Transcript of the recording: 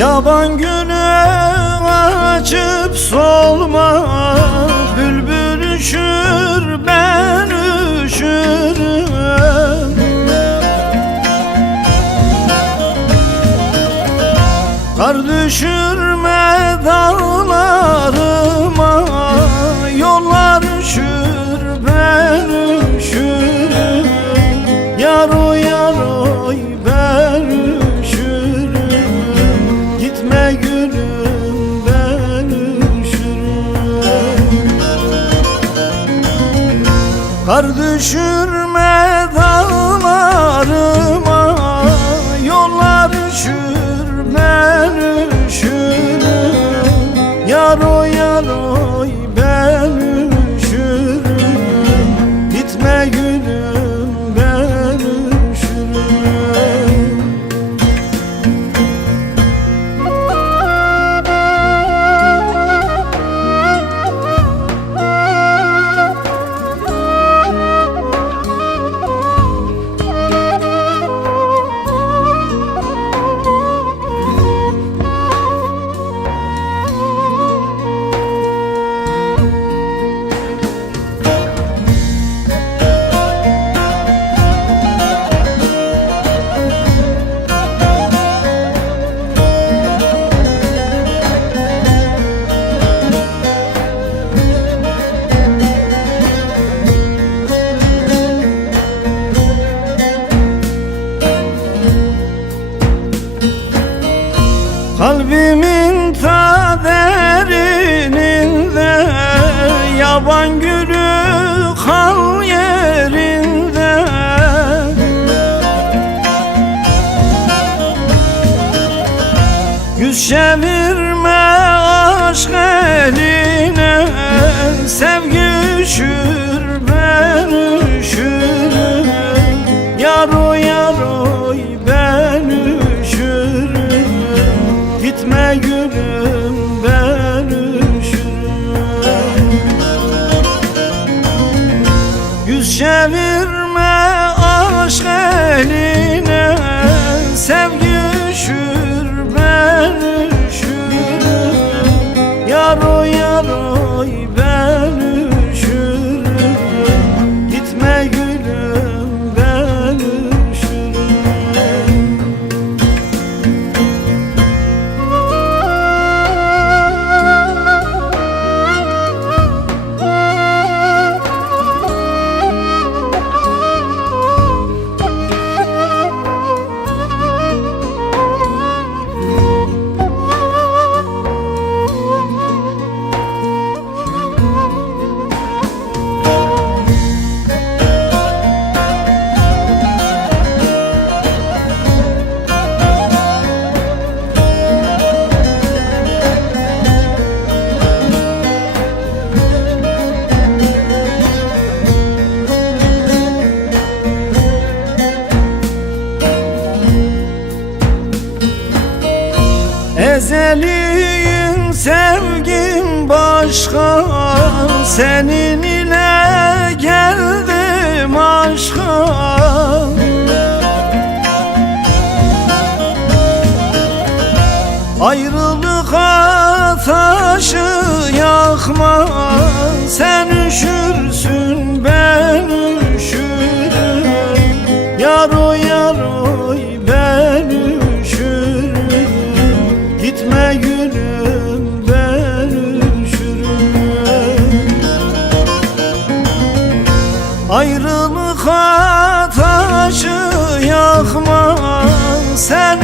Yaban gülü açıp solma, bülbül üşür ben üşürüm. Kar düşürme dağlarıma, yollar üşür ben üşürüm. Yar oy yar oy ben üşürüm. Gitme gülüm ben üşürüm. Kar düşürme dağlarıma, yollar üşür ben üşürüm. Yar oy yar oy ben üşürüm. Gitme gülüm ben üşürüm. Kalbimin ta derininde, yaban gülü kal yerinde. Yüz çevirme aşk eline, sevgi üşür ben üşürüm. Yar oy yar oy ben üşürüm. Gitme gülüm ben üşürüm. Yüz çevirme aşk eline, sevgi üşür ben üşürüm. Yar oy yar oy ben üşürüm. Gitme gülüm ben üşürüm. Ezeliyim sevgim başka, senin ile geldim aşka. Ayrılık ateşi yakma, sen üşürsün ben üşürüm. Yar oy yar oy ben üşürüm. Gitme gülüm ben üşürüm. Ayrılık ateşi yakma, sen